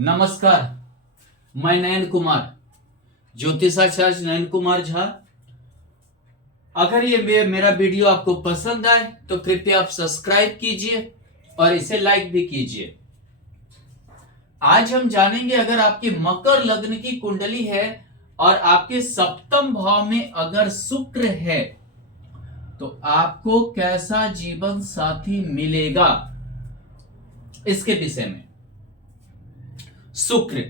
नमस्कार, मैं नयन कुमार, ज्योतिषाचार्य नयन कुमार झा। अगर ये मेरा वीडियो आपको पसंद आए तो कृपया आप सब्सक्राइब कीजिए और इसे लाइक भी कीजिए। आज हम जानेंगे, अगर आपकी मकर लग्न की कुंडली है और आपके सप्तम भाव में अगर शुक्र है तो आपको कैसा जीवन साथी मिलेगा, इसके विषय में। शुक्र,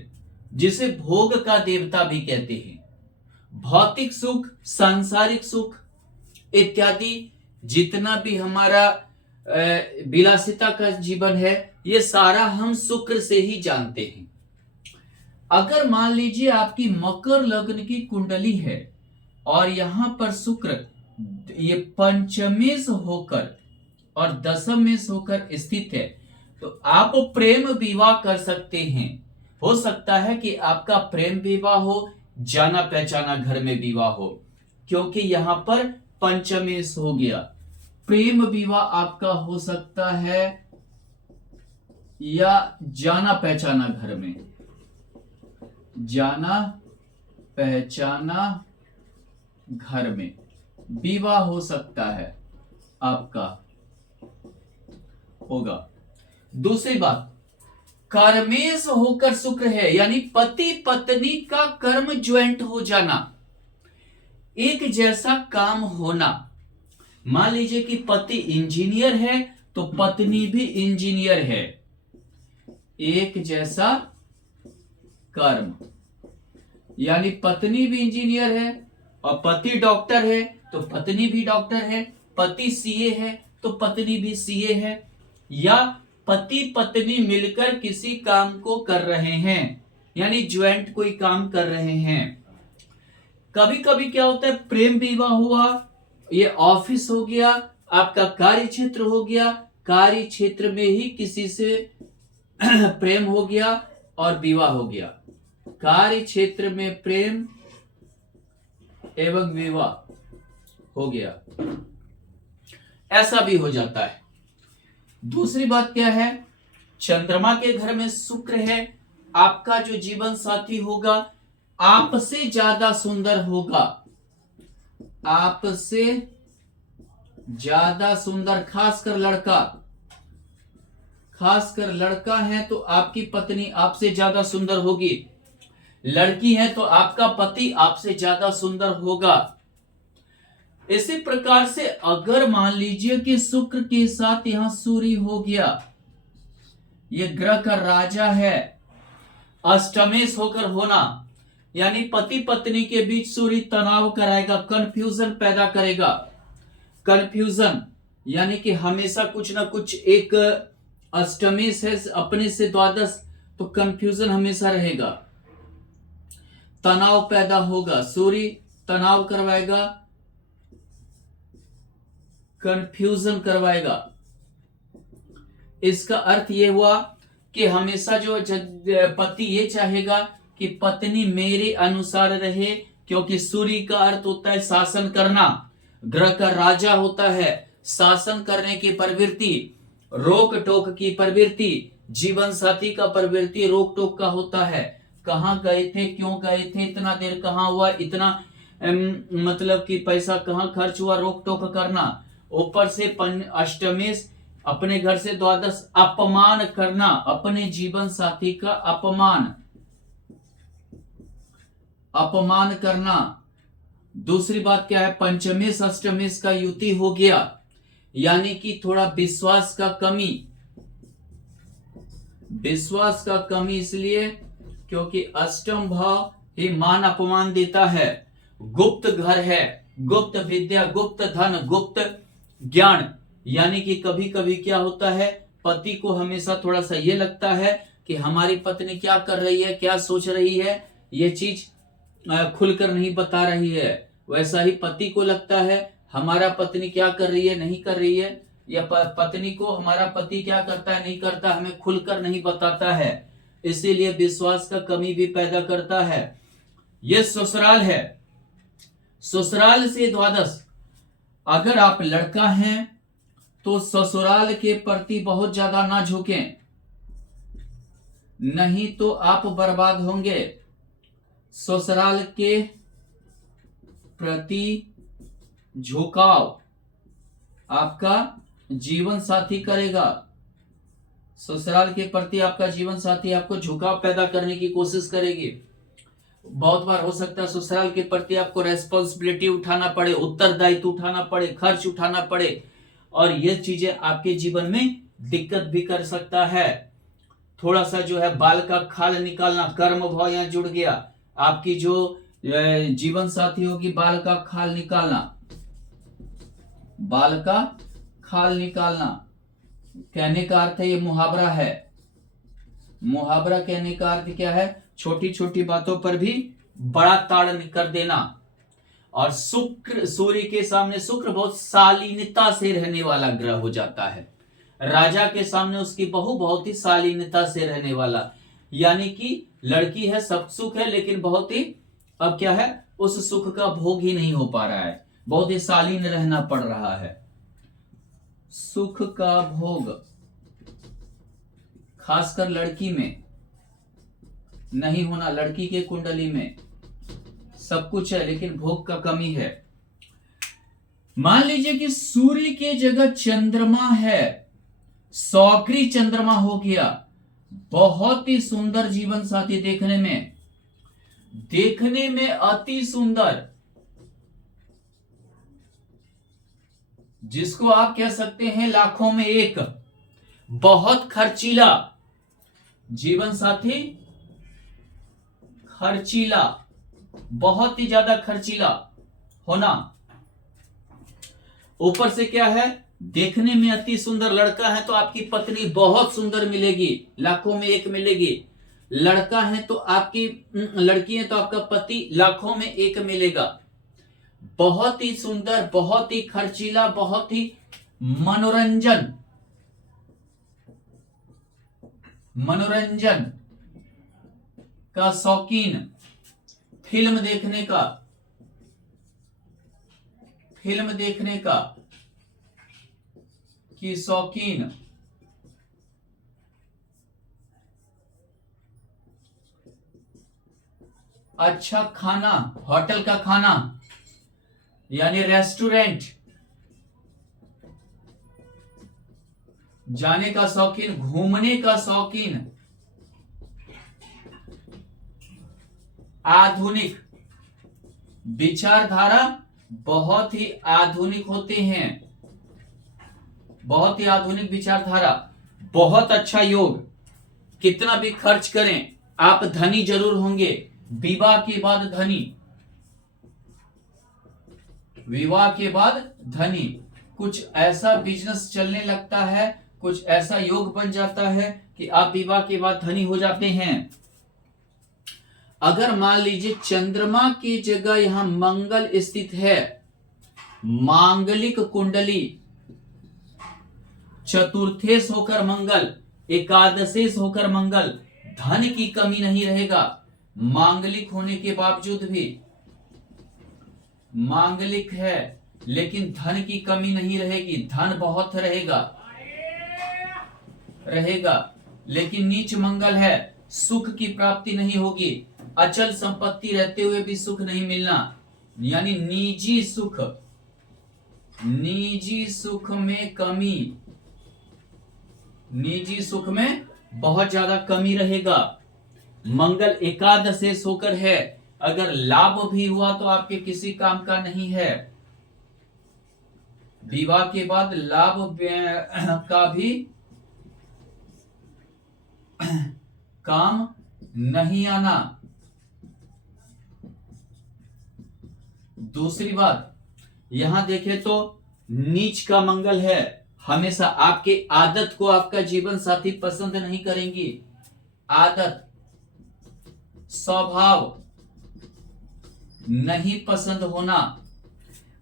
जिसे भोग का देवता भी कहते हैं, भौतिक सुख, सांसारिक सुख इत्यादि जितना भी हमारा विलासिता का जीवन है, ये सारा हम शुक्र से ही जानते हैं। अगर मान लीजिए आपकी मकर लग्न की कुंडली है और यहां पर शुक्र ये पंचमेश होकर और दशमेश होकर स्थित है, तो आप प्रेम विवाह कर सकते हैं। हो सकता है कि आपका प्रेम विवाह हो, जाना पहचाना घर में विवाह हो, क्योंकि यहां पर पंचमेश हो गया। प्रेम विवाह आपका हो सकता है या जाना पहचाना घर में, जाना पहचाना घर में विवाह हो सकता है आपका, होगा। दूसरी बात, कर्मेश होकर शुक्र है, यानी पति पत्नी का कर्म ज्वाइंट हो जाना, एक जैसा काम होना। मान लीजिए कि पति इंजीनियर है तो पत्नी भी इंजीनियर है, एक जैसा कर्म, यानी पत्नी भी इंजीनियर है और पति डॉक्टर है तो पत्नी भी डॉक्टर है, पति सीए है तो पत्नी भी सीए है, या पति पत्नी मिलकर किसी काम को कर रहे हैं, यानी ज्वाइंट कोई काम कर रहे हैं। कभी कभी क्या होता है, प्रेम विवाह हुआ, ये ऑफिस हो गया, आपका कार्य क्षेत्र हो गया, कार्य क्षेत्र में ही किसी से प्रेम हो गया और विवाह हो गया, कार्य क्षेत्र में प्रेम एवं विवाह हो गया, ऐसा भी हो जाता है। दूसरी बात क्या है, चंद्रमा के घर में शुक्र है, आपका जो जीवन साथी होगा आपसे ज्यादा सुंदर होगा, आपसे ज्यादा सुंदर, खासकर लड़का है तो आपकी पत्नी आपसे ज्यादा सुंदर होगी, लड़की है तो आपका पति आपसे ज्यादा सुंदर होगा। इसी प्रकार से अगर मान लीजिए कि शुक्र के साथ यहां सूर्य हो गया, ये ग्रह का राजा है, अष्टमेश होकर होना, यानी पति पत्नी के बीच सूर्य तनाव कराएगा, कंफ्यूजन पैदा करेगा। कंफ्यूजन यानी कि हमेशा कुछ ना कुछ, एक अष्टमेश है अपने से द्वादश, तो कंफ्यूजन हमेशा रहेगा, तनाव पैदा होगा, सूर्य तनाव करवाएगा, कंफ्यूजन करवाएगा। इसका अर्थ यह हुआ कि हमेशा जो पति ये चाहेगा कि पत्नी मेरे अनुसार रहे, क्योंकि सूर्य का अर्थ होता है शासन करना, ग्रह का राजा होता है, शासन करने की प्रवृत्ति, रोक टोक की प्रवृत्ति, जीवन साथी का प्रवृत्ति रोक टोक का होता है। कहां गए थे, क्यों गए थे, इतना देर कहां हुआ, इतना मतलब कि पैसा कहां खर्च हुआ, रोक टोक करना। ऊपर से अष्टमेश, अपने घर से द्वादश, अपमान करना, अपने जीवन साथी का अपमान करना। दूसरी बात क्या है, पंचमेश अष्टमेश का युति हो गया, यानी कि थोड़ा विश्वास का कमी इसलिए क्योंकि अष्टम भाव ही मान अपमान देता है, गुप्त घर है, गुप्त विद्या, गुप्त धन, गुप्त ज्ञान, यानी कि कभी कभी क्या होता है, पति को हमेशा थोड़ा सा ये लगता है कि हमारी पत्नी क्या कर रही है, क्या सोच रही है, ये चीज खुलकर नहीं बता रही है। वैसा ही पति को लगता है हमारा पत्नी क्या कर रही है, नहीं कर रही है, या पत्नी को हमारा पति क्या करता है, नहीं करता, हमें खुलकर नहीं बताता है, इसीलिए विश्वास का कमी भी पैदा करता है। ये ससुराल है, ससुराल से द्वादश। अगर आप लड़का हैं तो ससुराल के प्रति बहुत ज्यादा ना झुकें, नहीं तो आप बर्बाद होंगे। ससुराल के प्रति झुकाव आपका जीवन साथी करेगा। ससुराल के प्रति आपका जीवन साथी आपको झुकाव पैदा करने की कोशिश करेगी। बहुत बार हो सकता है ससुराल के प्रति आपको रेस्पॉन्सिबिलिटी उठाना पड़े, उत्तरदायित्व उठाना पड़े, खर्च उठाना पड़े, और ये चीजें आपके जीवन में दिक्कत भी कर सकता है। थोड़ा सा जो है बाल का खाल निकालना, कर्म भाव यहां जुड़ गया। आपकी जो जीवन साथी होगी, बाल का खाल निकालना, बाल का खाल निकालना कहने का अर्थ है, ये मुहावरा है। मुहावरा कहने का अर्थ क्या है? छोटी छोटी बातों पर भी बड़ा ताड़ कर देना। और शुक्र, सूर्य के सामने शुक्र बहुत शालीनता से रहने वाला ग्रह हो जाता है। राजा के सामने उसकी बहू बहुत ही शालीनता से रहने वाला, यानी कि लड़की है, सब सुख है, लेकिन बहुत ही अब क्या है, उस सुख का भोग ही नहीं हो पा रहा है, बहुत ही शालीन रहना पड़ रहा है। सुख का भोग खासकर लड़की में नहीं होना। लड़की के कुंडली में सब कुछ है लेकिन भोग का कमी है। मान लीजिए कि सूर्य के जगह चंद्रमा है, सौकरी चंद्रमा हो गया, बहुत ही सुंदर जीवन साथी, देखने में अति सुंदर, जिसको आप कह सकते हैं लाखों में एक, बहुत खर्चीला जीवन साथी, खर्चीला, बहुत ही ज्यादा खर्चीला होना। ऊपर से क्या है, देखने में अति सुंदर लड़का है तो आपकी पत्नी बहुत सुंदर मिलेगी, लाखों में एक मिलेगी। लड़का है तो आपकी लड़की है तो आपका पति लाखों में एक मिलेगा। बहुत ही सुंदर, बहुत ही खर्चीला, बहुत ही मनोरंजन का शौकीन, फिल्म देखने का की शौकीन, अच्छा खाना, होटल का खाना यानी रेस्टोरेंट जाने का शौकीन, घूमने का शौकीन, आधुनिक विचारधारा, बहुत ही आधुनिक होते हैं, बहुत ही आधुनिक विचारधारा, बहुत अच्छा योग। कितना भी खर्च करें आप धनी जरूर होंगे। विवाह के बाद धनी, विवाह के बाद धनी, कुछ ऐसा बिजनेस चलने लगता है, कुछ ऐसा योग बन जाता है कि आप विवाह के बाद धनी हो जाते हैं। अगर मान लीजिए चंद्रमा की जगह यहां मंगल स्थित है, मांगलिक कुंडली, चतुर्थेश होकर मंगल, एकादशेश होकर मंगल, धन की कमी नहीं रहेगा। मांगलिक होने के बावजूद भी, मांगलिक है लेकिन धन की कमी नहीं रहेगी, धन बहुत रहेगा, लेकिन नीच मंगल है, सुख की प्राप्ति नहीं होगी। अचल संपत्ति रहते हुए भी सुख नहीं मिलना, यानी निजी सुख में कमी, निजी सुख में बहुत ज्यादा कमी रहेगा। मंगल एकादशेश होकर है, अगर लाभ भी हुआ तो आपके किसी काम का नहीं है। विवाह के बाद लाभ का भी काम नहीं आना। दूसरी बात, यहां देखें तो नीच का मंगल है, हमेशा आपके आदत को आपका जीवन साथी पसंद नहीं करेंगी। आदत, स्वभाव नहीं पसंद होना।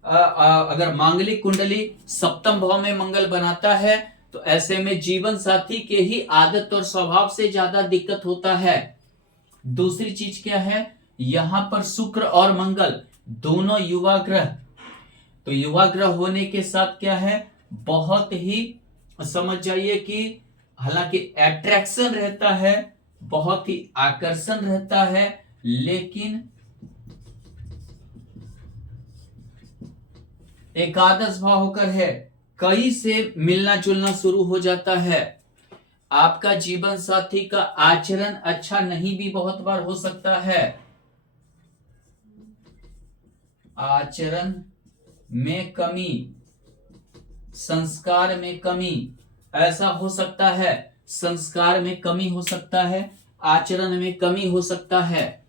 अगर मांगलिक कुंडली सप्तम भाव में मंगल बनाता है तो ऐसे में जीवन साथी के ही आदत और स्वभाव से ज्यादा दिक्कत होता है। दूसरी चीज क्या है, यहां पर शुक्र और मंगल दोनों युवा ग्रह, तो युवा ग्रह होने के साथ क्या है, बहुत ही समझ जाइए कि हालांकि अट्रैक्शन रहता है बहुत ही आकर्षण रहता है, लेकिन एकादश भाव होकर है, कई से मिलना जुलना शुरू हो जाता है। आपका जीवन साथी का आचरण अच्छा नहीं भी बहुत बार हो सकता है, आचरण में कमी, संस्कार में कमी, ऐसा हो सकता है। संस्कार में कमी हो सकता है, आचरण में कमी हो सकता है।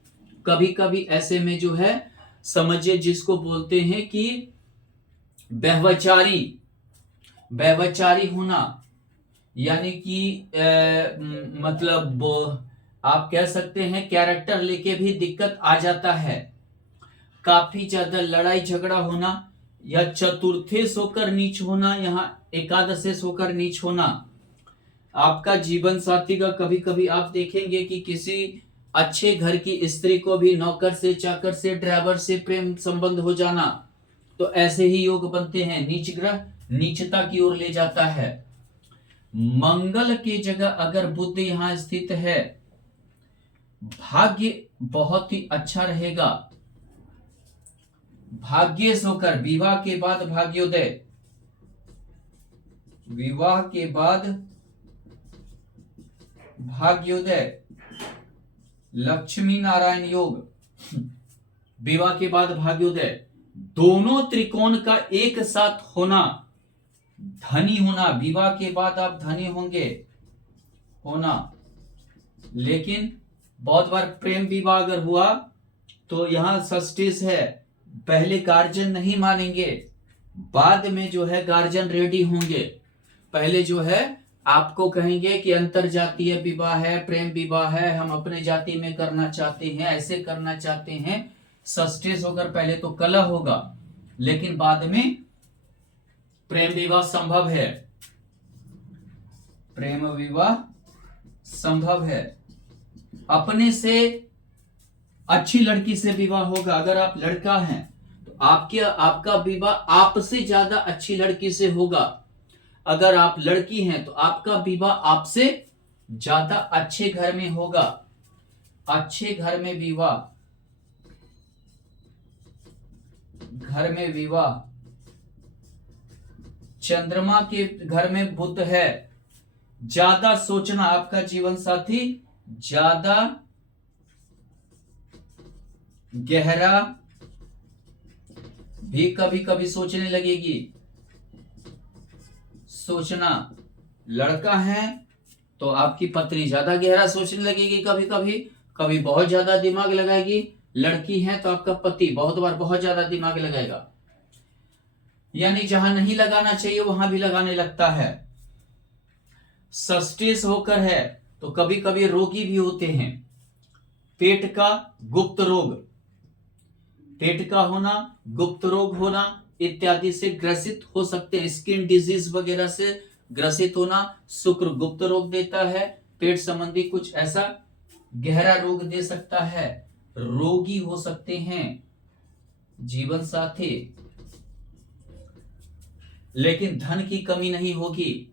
कभी कभी ऐसे में जो है, समझिए जिसको बोलते हैं कि व्यभिचारी होना, यानी कि मतलब आप कह सकते हैं कैरेक्टर लेके भी दिक्कत आ जाता है। काफी ज्यादा लड़ाई झगड़ा होना, या चतुर्थेश होकर नीच होना, यहाँ एकादशेश होकर नीच होना। आपका जीवन साथी का कभी कभी आप देखेंगे कि किसी अच्छे घर की स्त्री को भी नौकर से, चाकर से, ड्राइवर से प्रेम संबंध हो जाना, तो ऐसे ही योग बनते हैं। नीच ग्रह नीचता की ओर ले जाता है। मंगल की जगह अगर बुध यहां स्थित है, भाग्य बहुत ही अच्छा रहेगा। भाग्येश होकर विवाह के बाद भाग्योदय, विवाह के बाद भाग्योदय, लक्ष्मी नारायण योग, विवाह के बाद भाग्योदय, दोनों त्रिकोण का एक साथ होना, धनी होना। विवाह के बाद आप धनी होंगे होना, लेकिन बहुत बार प्रेम विवाह अगर हुआ तो यहां सस्टिस है, पहले गार्जियन नहीं मानेंगे, बाद में जो है गार्जियन रेडी होंगे। पहले जो है आपको कहेंगे कि अंतर जातीय विवाह है, प्रेम विवाह है, हम अपने जाति में करना चाहते हैं, ऐसे करना चाहते हैं। सस्टेस होकर पहले तो कलह होगा, लेकिन बाद में प्रेम विवाह संभव है, प्रेम विवाह संभव है। अपने से अच्छी लड़की से विवाह होगा। अगर आप लड़का हैं तो आपका विवाह आपसे ज्यादा अच्छी लड़की से होगा। अगर आप लड़की हैं तो आपका विवाह आपसे ज्यादा अच्छे घर में होगा। अच्छे घर में विवाह, घर में विवाह, चंद्रमा के घर में बुध है, ज्यादा सोचना, आपका जीवन साथी ज्यादा गहरा भी कभी कभी सोचने लगेगी। सोचना, लड़का है तो आपकी पत्नी ज्यादा गहरा सोचने लगेगी, कभी कभी कभी बहुत ज्यादा दिमाग लगाएगी। लड़की है तो आपका पति बहुत बार बहुत ज्यादा दिमाग लगाएगा, यानी जहां नहीं लगाना चाहिए वहां भी लगाने लगता है। सस्टेस होकर है तो कभी कभी रोगी भी होते हैं। पेट का गुप्त रोग, पेट का होना, गुप्त रोग होना इत्यादि से ग्रसित हो सकते हैं। स्किन डिजीज वगैरह से ग्रसित होना शुक्र गुप्त रोग देता है। पेट संबंधी कुछ ऐसा गहरा रोग दे सकता है। रोगी हो सकते हैं जीवन साथी, लेकिन धन की कमी नहीं होगी।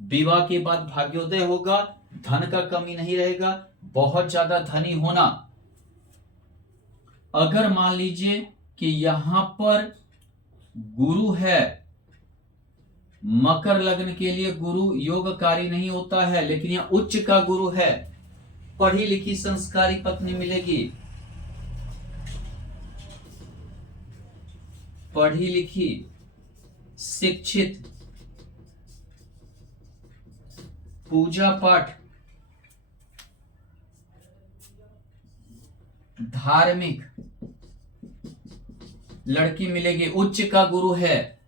विवाह के बाद भाग्योदय होगा, धन का कमी नहीं रहेगा। बहुत ज्यादा धनी होना, अगर मान लीजिए कि यहां पर गुरु है, मकर लग्न के लिए गुरु योगकारी नहीं होता है, लेकिन यह उच्च का गुरु है, पढ़ी लिखी संस्कारी पत्नी मिलेगी। पढ़ी लिखी, शिक्षित, पूजा पाठ, धार्मिक लड़की मिलेगी। उच्च का गुरु है,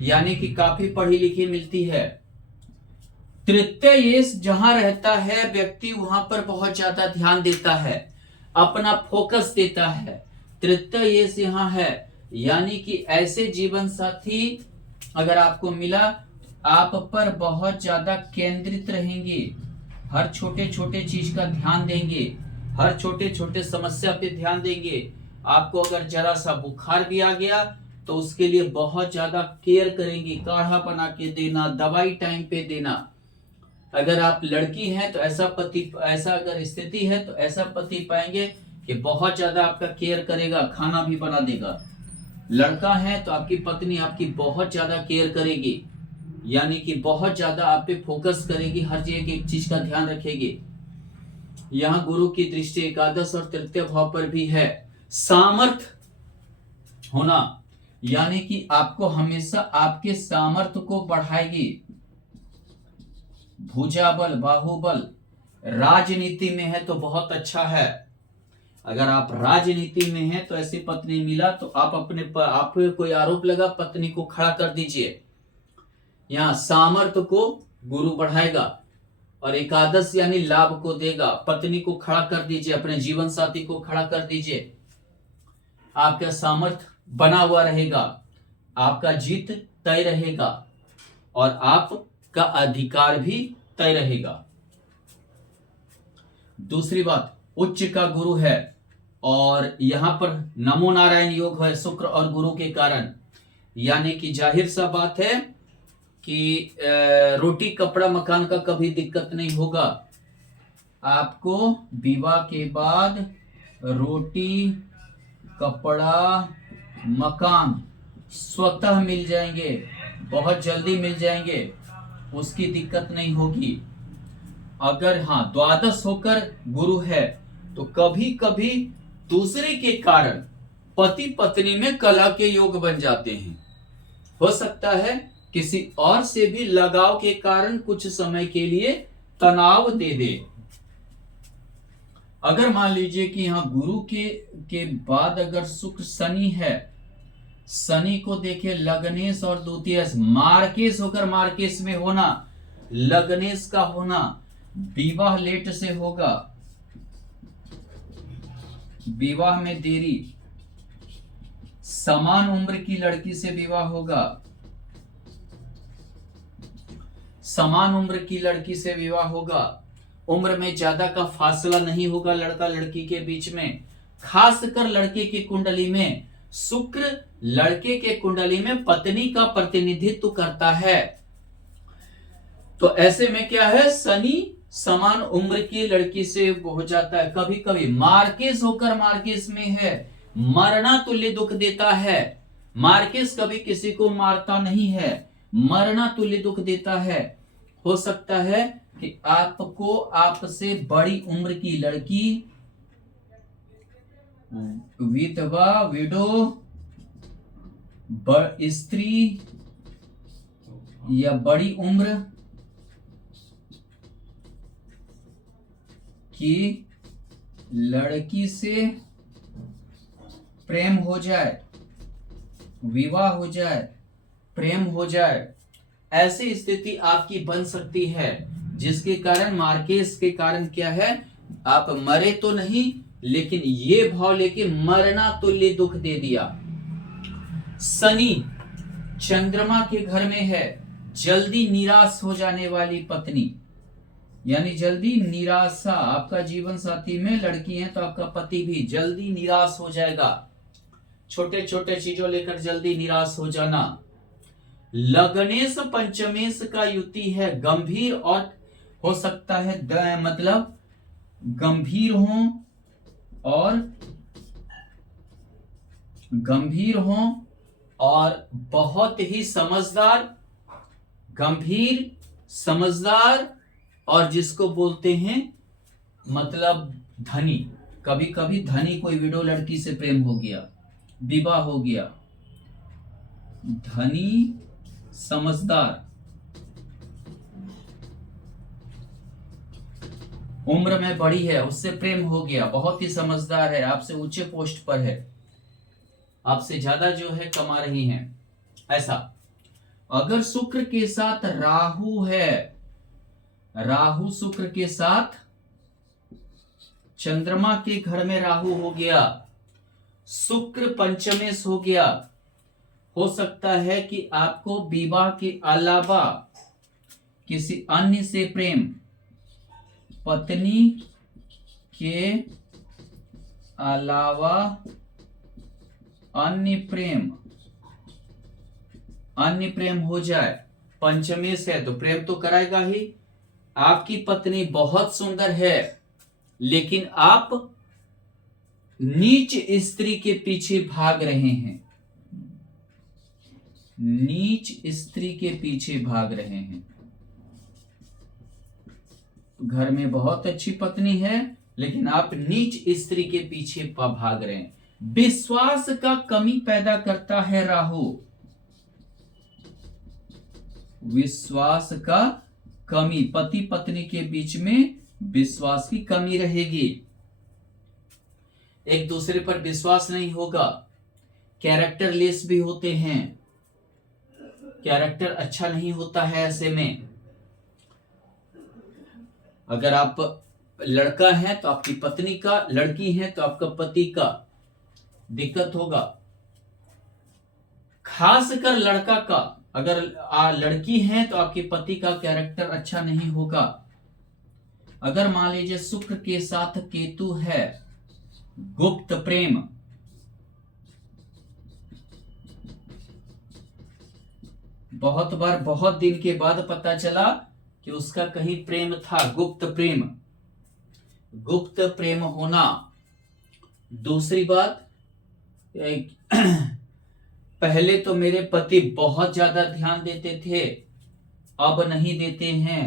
यानी कि काफी पढ़ी लिखी मिलती है। तृतीय जहां रहता है व्यक्ति, वहां पर बहुत ज्यादा ध्यान देता है, अपना फोकस देता है। तृतीय यहां है, यानी कि ऐसे जीवन साथी अगर आपको मिला, आप पर बहुत ज्यादा केंद्रित रहेंगे, हर छोटे छोटे चीज का ध्यान देंगे, हर छोटे छोटे समस्या पे ध्यान देंगे। आपको अगर जरा सा बुखार भी आ गया तो उसके लिए बहुत ज्यादा केयर करेंगे, काढ़ा बना के देना, दवाई टाइम पे देना। अगर आप लड़की हैं तो ऐसा पति, ऐसा अगर स्थिति है तो ऐसा पति पाएंगे कि बहुत ज्यादा आपका केयर करेगा, खाना भी बना देगा। लड़का है तो आपकी पत्नी आपकी बहुत ज्यादा केयर करेगी, यानी कि बहुत ज्यादा आप पे फोकस करेगी, हर एक चीज का ध्यान रखेगी। यहाँ गुरु की दृष्टि एकादश और तृतीय भाव पर भी है। सामर्थ होना, यानी कि आपको हमेशा आपके सामर्थ्य को बढ़ाएगी। भुजाबल, बाहुबल, राजनीति में है तो बहुत अच्छा है। अगर आप राजनीति में हैं तो ऐसी पत्नी मिला तो आप अपने आप पे कोई आरोप लगा, पत्नी को खड़ा कर दीजिए। यहाँ सामर्थ्य को गुरु बढ़ाएगा और एकादश यानी लाभ को देगा। पत्नी को खड़ा कर दीजिए, अपने जीवन साथी को खड़ा कर दीजिए। आपका सामर्थ्य बना हुआ रहेगा, आपका जीत तय रहेगा और आपका अधिकार भी तय रहेगा। दूसरी बात, उच्च का गुरु है और यहां पर नमो नारायण योग है शुक्र और गुरु के कारण, यानी कि जाहिर सा बात है कि रोटी कपड़ा मकान का कभी दिक्कत नहीं होगा। आपको विवाह के बाद रोटी कपड़ा मकान स्वतः मिल जाएंगे, बहुत जल्दी मिल जाएंगे, उसकी दिक्कत नहीं होगी। अगर हाँ द्वादश होकर गुरु है तो कभी कभी दूसरे के कारण पति पत्नी में कलह के योग बन जाते हैं। हो सकता है किसी और से भी लगाव के कारण कुछ समय के लिए तनाव दे दे। अगर मान लीजिए कि यहाँ गुरु के बाद अगर शुक्र शनि है, शनि को देखे लग्नेश और द्वितीय मार्केश होकर मार्केश में होना, लग्नेश का होना, विवाह लेट से होगा, विवाह में देरी, समान उम्र की लड़की से विवाह होगा, समान उम्र की लड़की से विवाह होगा, उम्र में ज्यादा का फासला नहीं होगा लड़का लड़की के बीच में। खासकर लड़के की कुंडली में शुक्र लड़के के कुंडली में पत्नी का प्रतिनिधित्व करता है, तो ऐसे में क्या है, शनि समान उम्र की लड़की से हो जाता है। कभी कभी मार्केस होकर मार्केस में है, मरना तुल्य दुख देता है। मार्केस कभी किसी को मारता नहीं है, मरना तुल्य दुख देता है। हो सकता है कि आपको आपसे बड़ी उम्र की लड़की, विधवा, विडो, स्त्री या बड़ी उम्र की लड़की से प्रेम हो जाए, विवाह हो जाए, प्रेम हो जाए, ऐसी स्थिति आपकी बन सकती है, जिसके कारण मार्केस के कारण क्या है, आप मरे तो नहीं लेकिन ये भाव लेके मरना तुल्य दुख दे दिया। शनि चंद्रमा के घर में है, जल्दी निराश हो जाने वाली पत्नी, यानी जल्दी निराशा। आपका जीवन साथी में लड़की है तो आपका पति भी जल्दी निराश हो जाएगा, छोटे छोटे चीजों लेकर जल्दी निराश हो जाना। लग्नेश पंचमेश का युति है, गंभीर और हो सकता है मतलब गंभीर हो और बहुत ही समझदार, गंभीर समझदार और जिसको बोलते हैं मतलब धनी। कभी कभी धनी कोई विडो लड़की से प्रेम हो गया, विवाह हो गया, धनी समझदार, उम्र में बड़ी है, उससे प्रेम हो गया, बहुत ही समझदार है, आपसे ऊंचे पोस्ट पर है, आपसे ज्यादा जो है कमा रही हैं, ऐसा। अगर शुक्र के साथ राहु है, राहु शुक्र के साथ चंद्रमा के घर में राहु हो गया, शुक्र पंचमेश हो गया, हो सकता है कि आपको विवाह के अलावा किसी अन्य से प्रेम, पत्नी के अलावा अन्य प्रेम हो जाए। पंचमेश है तो प्रेम तो कराएगा ही, आपकी पत्नी बहुत सुंदर है, लेकिन आप नीच स्त्री के पीछे भाग रहे हैं। नीच स्त्री के पीछे भाग रहे हैं। घर में बहुत अच्छी पत्नी है, लेकिन आप नीच स्त्री के पीछे भाग रहे हैं। विश्वास का कमी पैदा करता है राहु। विश्वास का कमी, पति पत्नी के बीच में विश्वास की कमी रहेगी। एक दूसरे पर विश्वास नहीं होगा। कैरेक्टरलेस भी होते हैं। कैरेक्टर अच्छा नहीं होता है। ऐसे में अगर आप लड़का है तो आपकी पत्नी का, लड़की है तो आपका पति का दिक्कत होगा। खासकर लड़का का, अगर लड़की है तो आपके पति का कैरेक्टर अच्छा नहीं होगा। अगर मान लीजिए शुक्र के साथ केतु है, गुप्त प्रेम, बहुत बार बहुत दिन के बाद पता चला कि उसका कहीं प्रेम था, गुप्त प्रेम। गुप्त प्रेम होना। दूसरी बात, पहले तो मेरे पति बहुत ज्यादा ध्यान देते थे, अब नहीं देते हैं।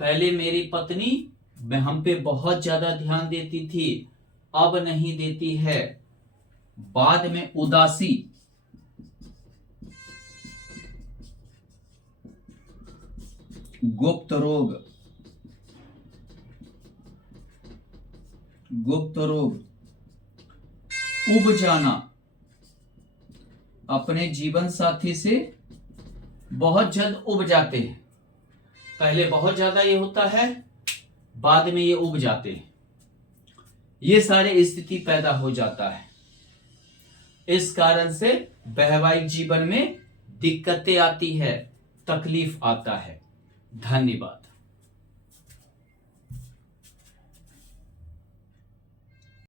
पहले मेरी पत्नी हम पे बहुत ज्यादा ध्यान देती थी, अब नहीं देती है। बाद में उदासी, गुप्त रोग, गुप्त रोग, उब जाना, अपने जीवन साथी से बहुत जल्द उब जाते हैं। पहले बहुत ज्यादा ये होता है, बाद में ये उब जाते हैं। ये सारे स्थिति पैदा हो जाता है। इस कारण से वैवाहिक जीवन में दिक्कतें आती है, तकलीफ आता है। धन्यवाद।